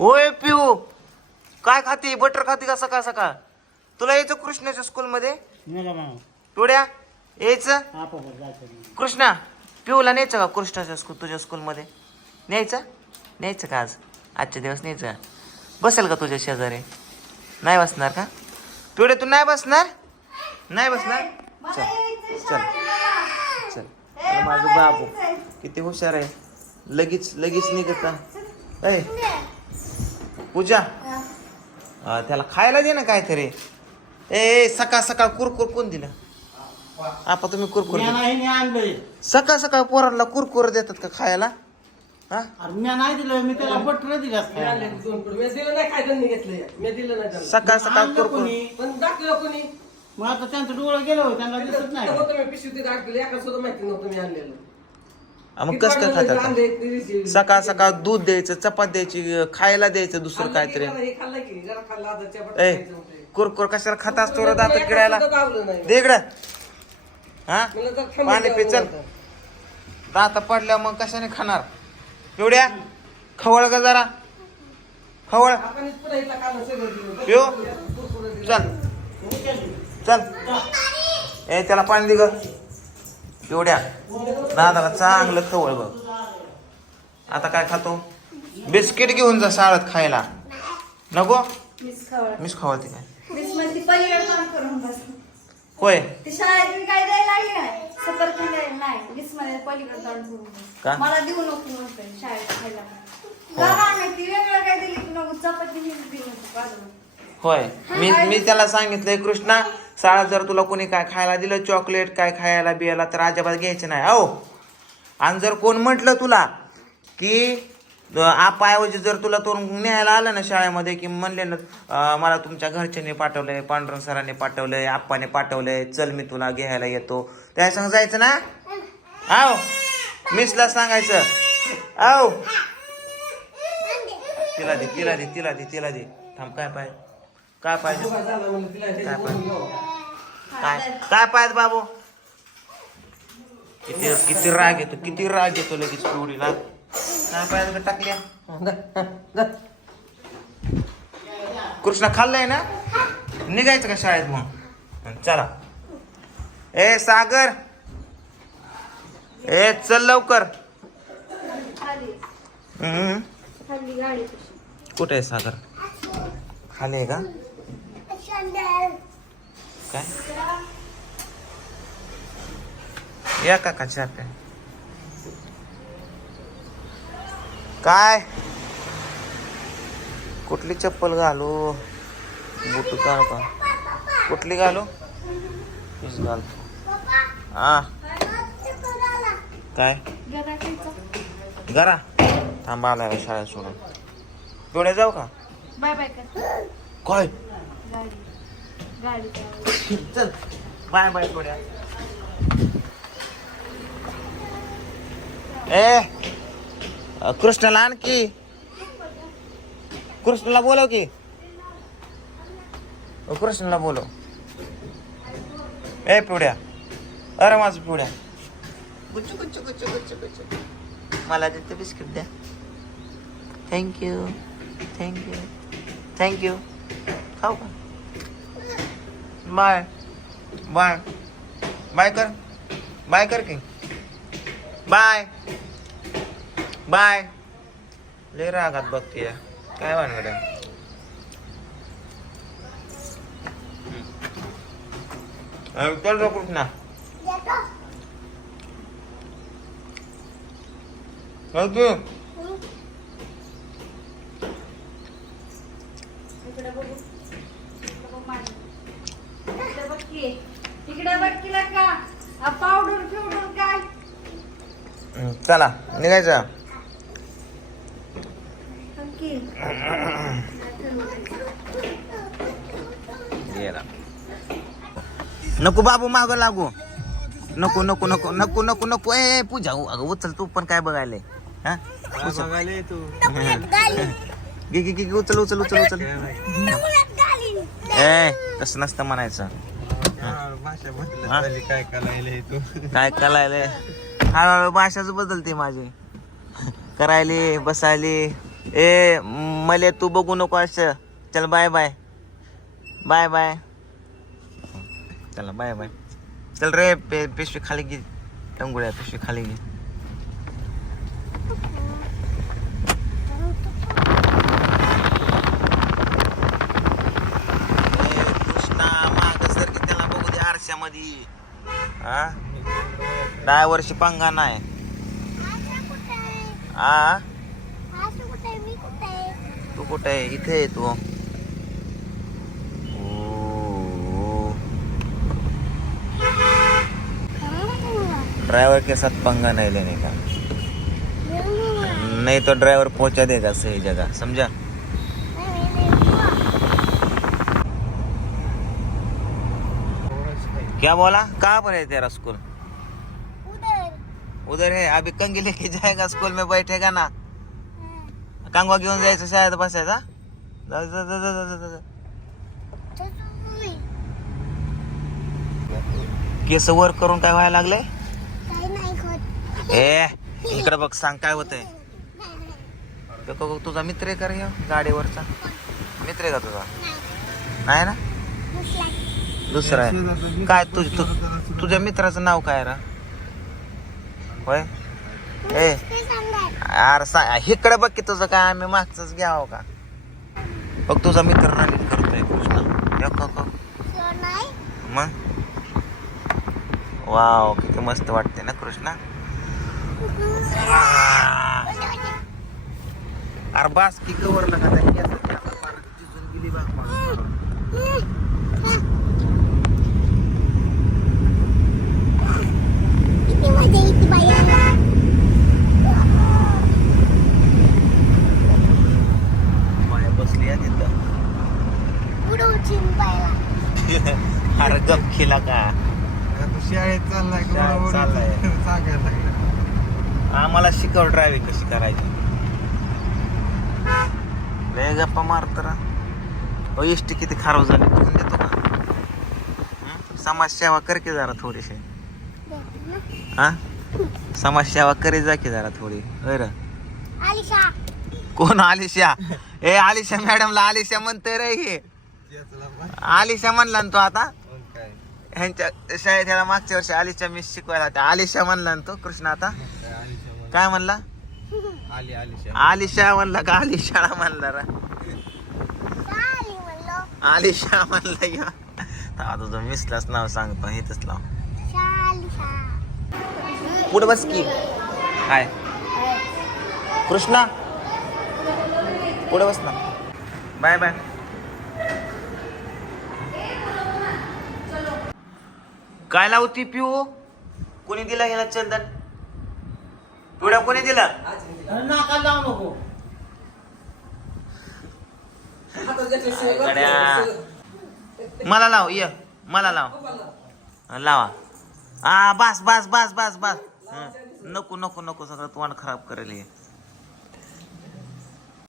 होय पिऊ काय खाते? बटर खाते का सकाळ सकाळ? तुला यायचं कृष्णाच्या स्कूलमध्ये पिवड्या यायचं? कृष्णा पिऊला न्यायचं का कृष्णाच्या स्कूल तुझ्या स्कूलमध्ये न्यायचं? न्यायचं का आज? आजच्या दिवस न्यायचं? का बसेल का तुझ्या शेजारी? नाही बसणार का? पिवड्या तू नाही बसणार? नाही बसणार? चल चल चल. माझं बाबू किती हुशार आहे. लगेच लगेच निघत ऐ पूजा. अं, त्याला खायला दे ना काहीतरी. ए ए, सकाळ सकाळ कुरकुर कोण दिलं? आपा तुम्ही कुरकुर दे. नाही आणलंय. सकाळ सकाळ पोरांना कुरकुर देतात का खायला? हा? अरे मी नाही दिलं मी त्याला बटर दिला. मी नाही काय त्यांनी घेतलंय. मी दिलं नाही त्यांना सकाळ सकाळ आणलं कुरकुर. कोणी? पण दाखलं कोणी? मग आता त्यांचं डोळं गेलं त्यांना दिसत नाही. होतं मी पिशवी दाखवली? एका सुद्धा माहिती नव्हतं मी आणलेलं. हा, मग कस काय खातात. सकाळ सकाळ दूध द्यायचं चपात द्यायची खायला द्यायचं दुसरं काहीतरी. की खाल्लं की जरा खाल्लं आता चपाती ए खायचं होतं. कुरकुर कशाला खात असतो रे दातात एका गिळायला? सुद्धा दाबलं नाही. दे इकडं. हा? थांबून पाणी पी चल. दात पडल्या मग कशाने खाणार? एवढ्या? खवळ का जरा? खवळ? इथला सगळं दिलं. पिऊ कुरकुरे दिले. चल. चल. ए त्याला पाणी दे ग. एवढ्या. दादाला चांगलं खवळ बघ. आता काय खातो? बिस्किट घेऊन जा शाळेत खायला. नको? मिस खवळ. मीच काय? होय. ते शाळेत मी काय द्यायला लागली नाही. सफरचंद द्यायला नाही. मिसमध्ये पलीकडे जाऊन करून का? बस मला देऊ नको म्हणतोय शाळेत खायला. का नाही ती वेगळं काय दिली? की नको चपाती मी देऊ नको बाजूला होय. मी मी त्याला सांगितलंय कृष्णा शाळेत जर तुला कोणी काय खायला दिलं चॉकलेट काय खायला बियाला तर अजिबात घ्यायचं नाही. अहो. आणि जर कोण म्हटलं तुला की आपाऐवजी जर तुला तो न्यायला आलं ना शाळेमध्ये की म्हणले ना मला तुमच्या घरच्यांनी पाठवलंय पांडुरंग सरांनी पाठवलंय आप्पाने पाठवलंय चल मी तुला घ्यायला येतो. त्या संग जायचं ना? आव मिसला सांगायचं. आव तिला दे तिला दे तिला दे तिला दे. थांब काय पाहिजे? काय पाहिजे? काय हे काय. काय पाहिजे बाबू? किती किती राग येतो किती राग येतो लगेच पिवडीला काय पाहिजे का टाकल्या? कृष्णा खाल्लाय ना? निघायचं का शाळेत मग? चला. ए सागर. ए चल लवकर. कुठे आहे सागर? खाली आहे का? काय? या काका चहा प्या काय? कुठली चप्पल घालू? बूट घालू का कुठली घालू? तीच घालतो. हा. काय? घरा थांबा आलाय शाळेत सोडून. डोळे जाऊ का? बाय बाय काय? चल बाय बाय थोड्या. ए कृष्णाला आण की. कृष्णाला बोलव की. कृष्णाला बोलव. ए पिवड्या. अरे माझं पिवड्या. गुच्चू गुच्चू गुच्चू गुच्चू गुच्चू. मला देते बिस्किट द्या. थँक्यू थँक्यू थँक्यू खाऊ का? Bye bye. बाय कर. बाय कर की. बाय. बाय. लय रागात बघते काय भानगड अरे चल रोकूच कृष्णा. चल तू. इकडे बघू इकडे बघ माझी. इकडे बघ की. इकडे बघ की? का पावडर फिवडर काय? हम्म, चला निघायचं. गेला. नको बाबू माग लागू. नको नको नको नको नको नको. ए पूजा अगं उचल तू पण काय बघायले? हा? उचल. उचल उचल उचल ए तसं नसतं म्हणायचं. हा? काय करायला तू? काय करायले? हळूहळू भाषाच बदलते माझी. करायले बसायले. ए मले तू बघू नको असं. चल बाय बाय. Bye bye. चला बाय बाय. चल रे पे पिशवी खाली घे. टंगुळ्या पिशवी खाली घे. हा? दहा पंगा नाही. आ तू कुठे आहे? इथे आहे तू. ड्राइवर के साथ पंगा नहीं लेने का? नहीं. तो ड्राइवर पहुँचा देगा सही जगह समझा क्या बोला? कहाँ पर है तेरा स्कूल उधर। है? अभी कंगी लेके जाएगा स्कूल में बैठेगा ना। कांगवा घेऊन जायचं शाळेत बसायचा. केस वर करून काय व्हायला लागले? ए इकडे बघ सांग काय होतंय. तो तुझा मित्र आहे का रे? गाडीवरचा? मित्र आहे का तुझा? नाही. ना? दुसरा आहे. काय तुझ तु, तुझ्या मित्राचं नाव काय रा? होय? ए. अरे सा इकडे बघ की तुझं काय आम्ही मागचंच घ्यावं का? बघ तुझा मित्र रनिंग करतोय कृष्णा. मग? वाव किती मस्त वाटते ना कृष्णा. अरे बास की कवर लगा त्या गेली बाग माणूस. माया बसली आहे तिथं अरे गप खिला का? शाळेत चाललाय शाळेत चाललाय. सांगायला लागला. आम्हाला शिकव ड्रायव्हिंग कशी करायची? लय गप्पा मारत हो एसटी किती खराब झाली. करून देतो का? हं? समाजसेवा कर की जरा थोडीशी. हा? समाजसेवा करी जा की जरा थोडी. होय रे. कोण आलिशा? ए आलिशा मॅडमला आलिशा म्हणतोय रे हे. आलिशा म्हणला ना तो आता. ह्यांच्या शाळेत ह्याला मागच्या वर्षी आलिशा मी शिकवायला होत्या. आलिशा म्हणला ना तो कृष्ण आता. काय म्हणला? आली आली आलिशा म्हणला का? आलिशाळा म्हणला रा. आलिशा म्हणला या. तुझं मिसलाच नाव सांगतो इथंच लाव. पुढे बस की. काय कृष्णा. पुढे बस ना. Bye bye. काय लावती पिऊ? कोणी दिला ह्याला चंदन? पिवड्या कोणी दिला? नाका लावू नको. गड्या. मला लाव ये. मला लाव. लावा. हा बस बस बस बस बस. हं. नको नको नको सगळं तोंड खराब करेल हे.